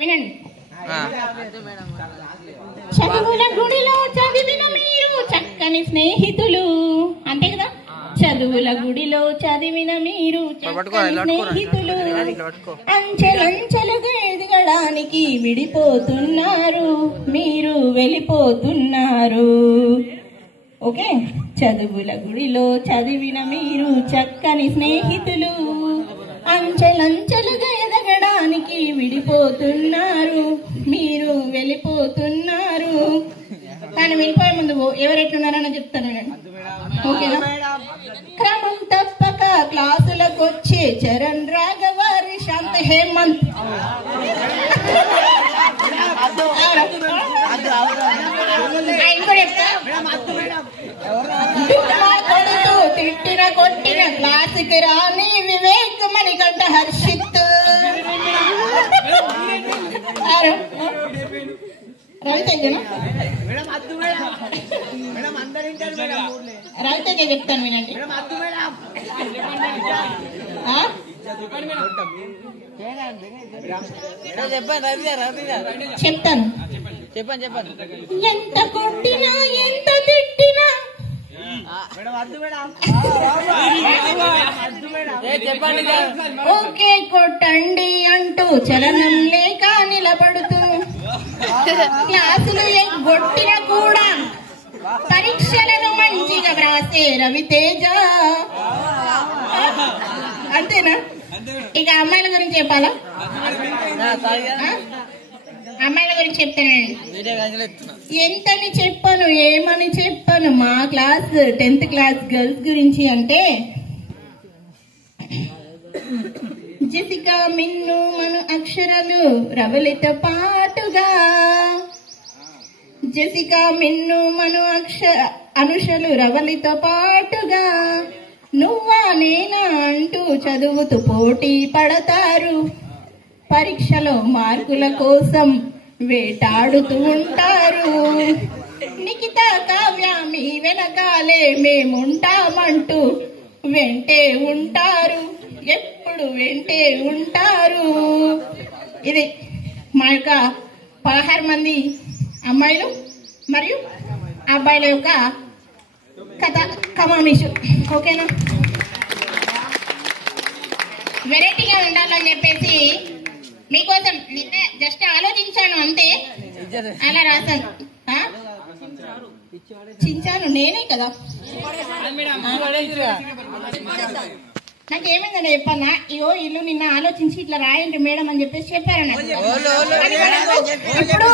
వినండి. చదువుల గుడిలో చదివిన మీరు చక్కని స్నేహితులు, అంతే కదా? చదువుల గుడిలో చదివిన మీరు చక్కని స్నేహితులు, అంచెలంచెలుగా ఎదగడానికి విడిపోతున్నారు, మీరు వెళ్ళిపోతున్నారు. ఓకే, చదువుల గుడిలో చదివిన మీరు చక్కని స్నేహితులు, అంచెలంచెలుగా ఎదగడానికి విడిపోతున్నారు, మీరు వెళ్ళిపోతున్నారు. కానీ వెళ్ళిపోయే ముందు ఎవరెట్లున్నారని చెప్తాను నేను, ఓకేనా? క్రమం తప్పక క్లాసులకు వచ్చే చరణ్ రాఘవ శాంత హేమంత్, తిట్టిన కొట్టిన క్లాసుకి రాని వివేక్ మణికంఠ హర్షిత్, రవితేజనా? రవితేజ చెప్తాను వినండి. చెప్తాను, ఎంత కొట్టినా ఎంత తిట్టినా ఓకే కొట్టండి అంటూ చలనం లేక నిలబడుతూ, క్లాసులు కొట్టిన కూడా పరీక్షలను మంచిగా వ్రాసే రవితేజ. అంతేనా? ఇక అమ్మాయిల గురించి చెప్పాలా? అమ్మాయిల గురించి చెప్తానండి. ఎంతని చెప్పను ఏమని చెప్పను మా క్లాస్ 10th క్లాస్ గర్ల్స్ గురించి అంటే, జెసికా మిన్ను మను అక్షరాలు రవలితో పాటుగా, జెసికా మిన్ను మను అనుషలు రవలితో పాటుగా, నువ్వా నేనా అంటూ చదువుతూ పోటీ పడతారు, పరీక్షలో మార్కుల కోసం వేటాడుతూ ఉంటారు. నిఖిత కావ్య మీ వెనకాలే మేముంటామంటూ వెంటే ఉంటారు, ఎప్పుడు వెంటే ఉంటారు. ఇది మా యొక్క 16 మంది అమ్మాయిలు మరియు అబ్బాయిల యొక్క కథ కమామిషు. ఓకేనా? వెరైటీగా ఉండాలని చెప్పేసి మీకోసం నిన్నే జస్ట్ ఆలోచించాను అంతే, అలా రాశాను. చించాను నేనే కదా. నాకేమైందని చెప్పన్నా, ఇగో ఇల్లు నిన్న ఆలోచించి ఇట్లా రాయండి మేడం అని చెప్పేసి చెప్పారన్న. ఇప్పుడు